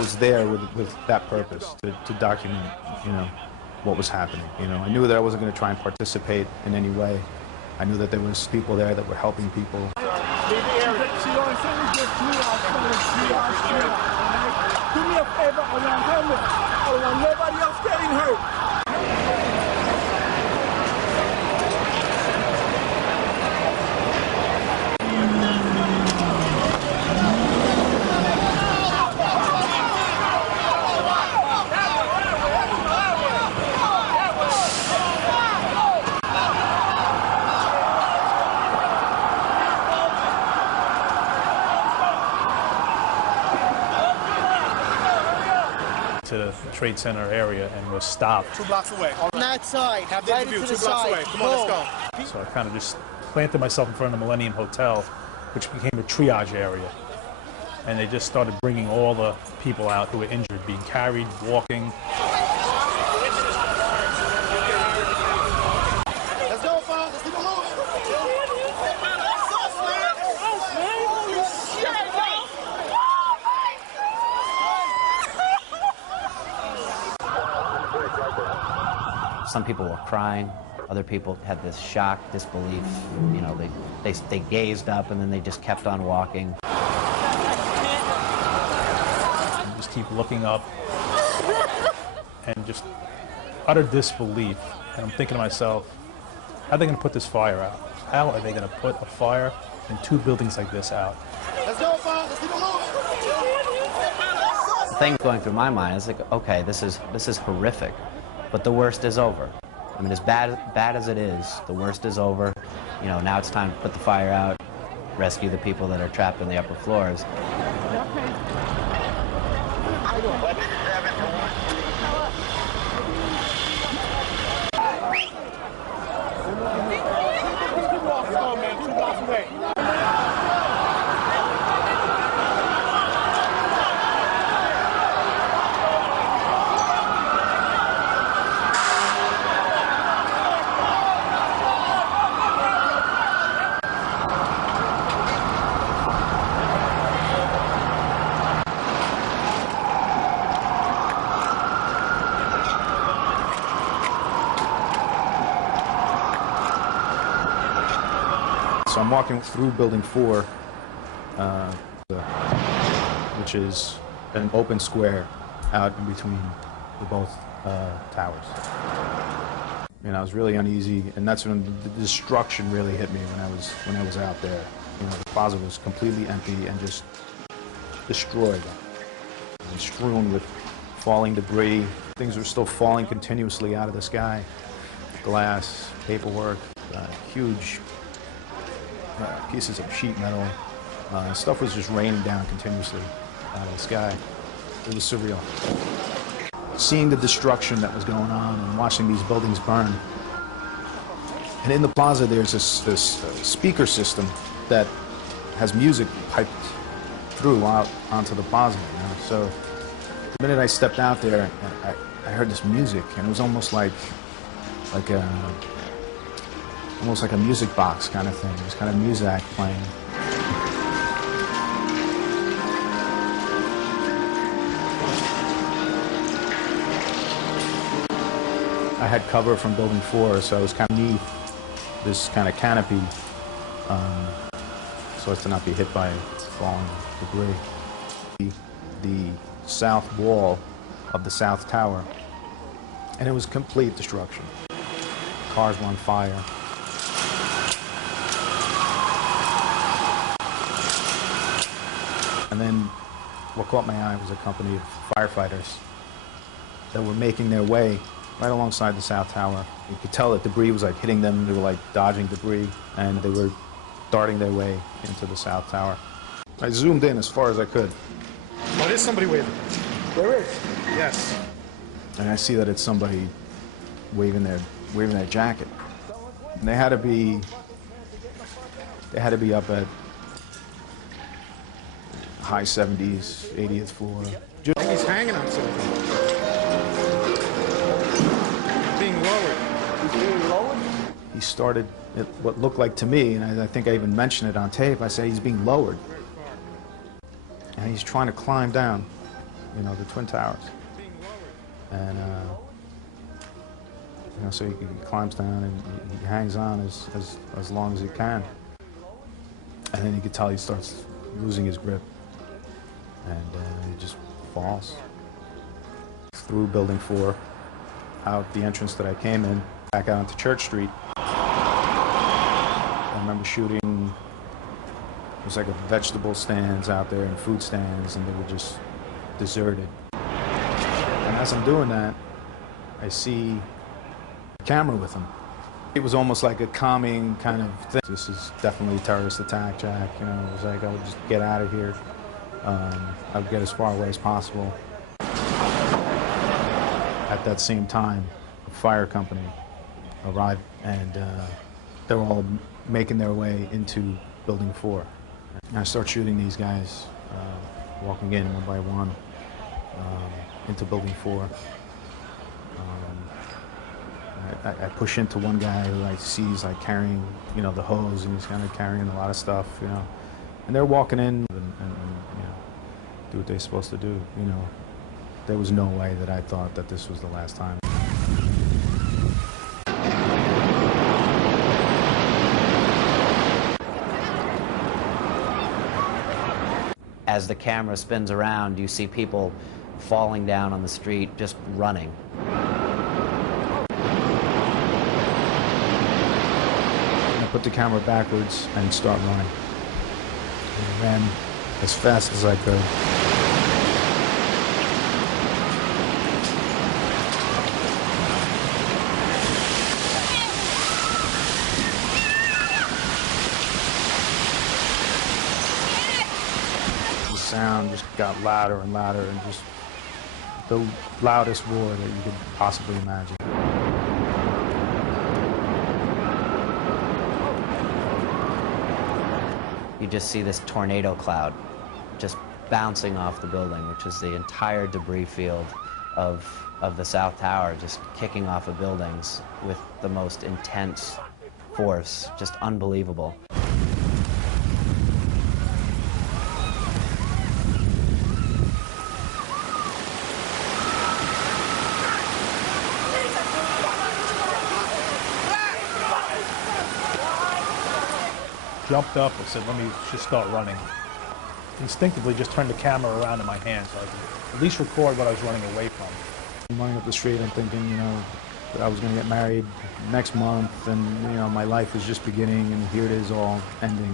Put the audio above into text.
was there with that purpose, to document, you know, what was happening. You know, I knew that I wasn't going to try and participate in any way. I knew that there was people there that were helping people. Do me a favor around helmet. I don't want nobody else getting hurt. To the Trade Center area and was stopped. 2 blocks away. On that side. Have the interview 2 blocks away. Come on, let's go. So I kind of just planted myself in front of the Millennium Hotel, which became a triage area. And they just started bringing all the people out who were injured, being carried, walking. Let's go, fellas. Let's keep it moving. Some people were crying, other people had this shock, disbelief. You know, they gazed up and then they just kept on walking. And just keep looking up and just utter disbelief. And I'm thinking to myself, how are they going to put this fire out? How are they going to put a fire in 2 buildings like this out? Let's go, fellas. Let's keep it moving. The thing going through my mind is like, okay, this is horrific. But the worst is over. I mean, as bad as it is, the worst is over. You know, now it's time to put the fire out, rescue the people that are trapped in the upper floors. So I'm walking through Building 4, which is an open square out in between the both towers. And I was really uneasy, and that's when the destruction really hit me when I was out there. You know, the plaza was completely empty and just destroyed, and strewn with falling debris. Things were still falling continuously out of the sky. Glass, paperwork, huge pieces of sheet metal. Stuff was just raining down continuously out of the sky. It was surreal. Seeing the destruction that was going on and watching these buildings burn. And in the plaza there's this speaker system that has music piped through out onto the plaza. You know? So the minute I stepped out there, I heard this music, and it was almost like a music box kind of thing. It was kind of music playing. I had cover from Building 4, so I was kind of beneath this kind of canopy, so as to not be hit by falling debris. The south wall of the south tower, and it was complete destruction. Cars were on fire. And then what caught my eye was a company of firefighters that were making their way right alongside the south tower. You could tell that debris was like hitting them. They were like dodging debris, and they were darting their way into the south tower. I zoomed in as far as I could. Oh, there's somebody waving. There is? Yes. And I see that it's somebody waving their jacket. And they had to be up at high 70s, 80th floor. He's hanging on something. Being lowered. He's being lowered? He started at what looked like to me, and I think I even mentioned it on tape, I said he's being lowered. And he's trying to climb down. you know, the Twin Towers. And, you know, so he climbs down and he hangs on as long as he can. And then you can tell he starts losing his grip. And he just falls. Through Building 4, out the entrance that I came in, back out onto Church Street. I remember shooting, it was like a vegetable stands out there and food stands, and they were just deserted. And as I'm doing that, I see a camera with him. It was almost like a calming kind of thing. This is definitely a terrorist attack, Jack. You know, it was like I would just get out of here. I would get as far away as possible. At that same time, a fire company arrived, and they were all making their way into Building 4. And I start shooting these guys, walking in one by one into Building 4. I push into one guy who I see is like carrying, you know, the hose, and he's kind of carrying a lot of stuff, you know. And they're walking in and you know, do what they're supposed to do, you know. There was no way that I thought that this was the last time. As the camera spins around, you see people falling down on the street, just running. I put the camera backwards and start running. I ran as fast as I could. The sound just got louder and louder, and just the loudest roar that you could possibly imagine. You just see this tornado cloud just bouncing off the building, which is the entire debris field of the South Tower, just kicking off of buildings with the most intense force, just unbelievable. Jumped up and said, let me just start running. Instinctively just turned the camera around in my hand so I could at least record what I was running away from. I'm running up the street, I'm thinking, you know, that I was going to get married next month, and, you know, my life was just beginning, and here it is all ending.